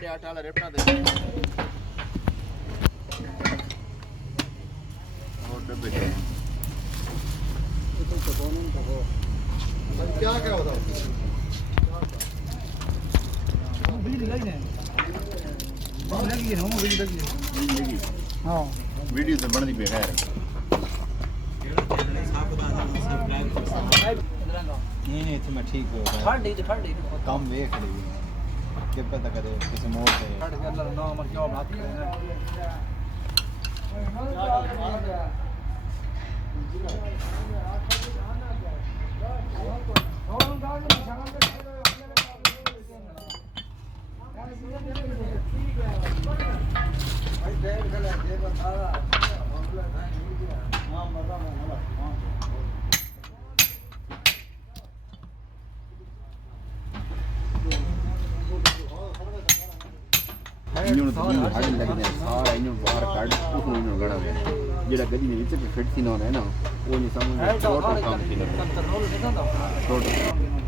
8.5 ਵਾਲਾ ਰੇਟ ਬਣਾ ਦੇ और डब्बे के क्या क्या होता है बिजली लगी है लगी है बिजली लगी हां वीडियो तो बनदी पे है नहीं इथे मैं ठीक हो ठंडी कम देख ली के पता करे किसी मोड़ पे ठंड के अंदर ना मर क्यों बात कर रहे हैं ਇਹਨੂੰ ਤਾਂ ਹੱਡ ਲੱਗਦੇ ਸਾਰਾ ਇਹਨੂੰ ਬਾਹਰ ਕੱਢ ਉਹਨੂੰ ਇਹਨੂੰ ਲੜਾ ਦੇ ਜਿਹੜਾ ਗੱਡੀ ਦੇ ਵਿੱਚ ਫਿੱਟ ਸੀ ਨਾ ਉਹ ਨਹੀਂ ਸਮਝ ਛੋਟਾ ਕੰਮ ਸੀ ਲੱਗਦਾ ਕੰਟਰੋਲ ਨਹੀਂ ਹੁੰਦਾ ਛੋਟਾ